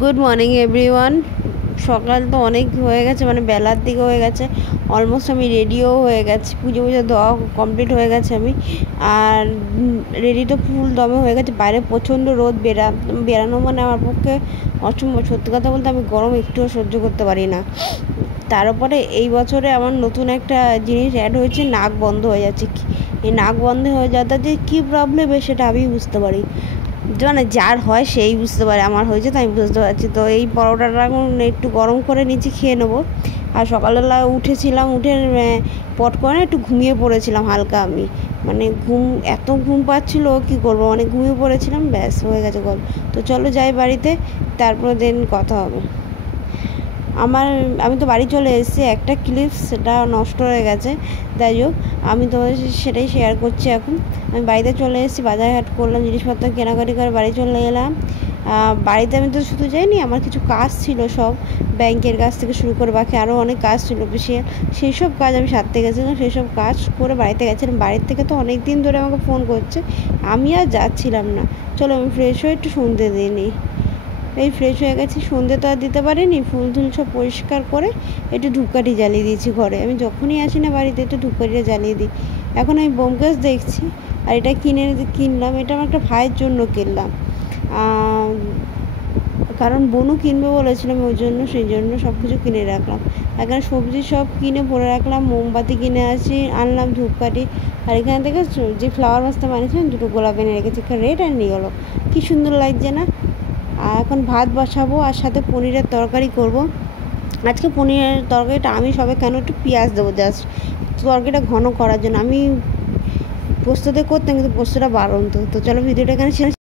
Good morning everyone. সকাল তো অনেক হয়ে গেছে, মানে বেলার দিকে হয়ে গেছে। অলমোস্ট আমি রেডিও হয়ে গেছি, পুজো দেওয়া কমপ্লিট হয়ে গেছে আমি। আর রেডি তো ফুল দমে হয়ে গেছে। বাইরে প্রচণ্ড রোদ, বেরানো মানে আমার পক্ষে অসম্ভব। সত্যি কথা বলতে আমি গরম একটুও সহ্য করতে পারি না। তার উপরে এই বছরে আমার নতুন একটা জিনিস অ্যাড হয়েছে, নাক বন্ধ হয়ে যাচ্ছে। এই নাক বন্ধ হয়ে যাওয়াতে যে কী প্রবলেম সেটা আমি বুঝতে পারি, মানে যার হয় সেই বুঝতে পারে। আমার হয়েছে তো আমি বুঝতে পারছি। তো এই পরোটাটা এখন একটু গরম করে নিচে খেয়ে নেবো। আর সকালবেলা উঠেছিলাম, উঠে পট করে একটু ঘুমিয়ে পড়েছিলাম হালকা। আমি মানে এত ঘুম পাচ্ছিলো কী করবো, মানে ঘুমিয়ে পড়েছিলাম, ব্যাস হয়ে গেছে গল্প। তো চলো যাই বাড়িতে, তারপরে দেন কথা হবে। আমি তো বাড়ি চলে এসেছি, একটা ক্লিপ সেটা নষ্ট হয়ে গেছে। যাই হোক, আমি তোমাদের সেটাই শেয়ার করছি। এখন আমি বাড়িতে চলে এসেছি, বাজারহাট করলাম, জিনিসপত্র কেনাকাটি করে বাড়ি চলে এলাম। বাড়িতে আমি তো শুধু যাইনি, আমার কিছু কাজ ছিল, সব ব্যাংকের কাজ থেকে শুরু করে বাকি আরও অনেক কাজ ছিল। সেই সব কাজ আমি সারতে গেছিলাম, সেই সব কাজ করে বাড়িতে গেছিলাম। বাড়ির থেকে তো অনেক দিন ধরে আমাকে ফোন করছে, আমি আর যাচ্ছিলাম না। চলো আমি ফ্রেশ হয়ে একটু সন্ধে দিয়ে নিই। এই ফ্রেশ হয়ে গেছি, সন্ধে তো আর দিতে পারিনি। ফুল টুল সব পরিষ্কার করে একটু ধূপকাঠি জ্বালিয়ে দিয়েছি ঘরে। আমি যখনই আসি না বাড়িতে একটু ধূপকাঠিটা জ্বালিয়ে দিই। এখন আমি ব্যোমকেশ দেখছি, আর এটা কিনলাম। এটা আমার একটা ভাইয়ের জন্য কিনলাম, কারণ বনু কিনবে বলেছিলাম, ওই জন্য সেই জন্য সব কিছু কিনে রাখলাম। এখানে সবজি সব কিনে ভরে রাখলাম, মোমবাতি কিনে আনলাম, ধূপকাঠি। আর এখান থেকে যে ফ্লাওয়ার ভাসটা বানিয়েছিলাম, দুটো গোলাপ এনে রেখেছি, একটা রেড আর ইয়েলো। কী সুন্দর লাগছে না। আর এখন ভাত বসাবো, আর সাথে পনিরের তরকারি করব। আজকে পনিরের তরকারিটা আমি সবে কেন একটু পেঁয়াজ দেবো জাস্ট তরকারিটা ঘন করার জন্য। আমি পোস্ততে করতাম, কিন্তু পোস্তটা বারণ। তো চলো ভিডিওটা এখানে শেষ।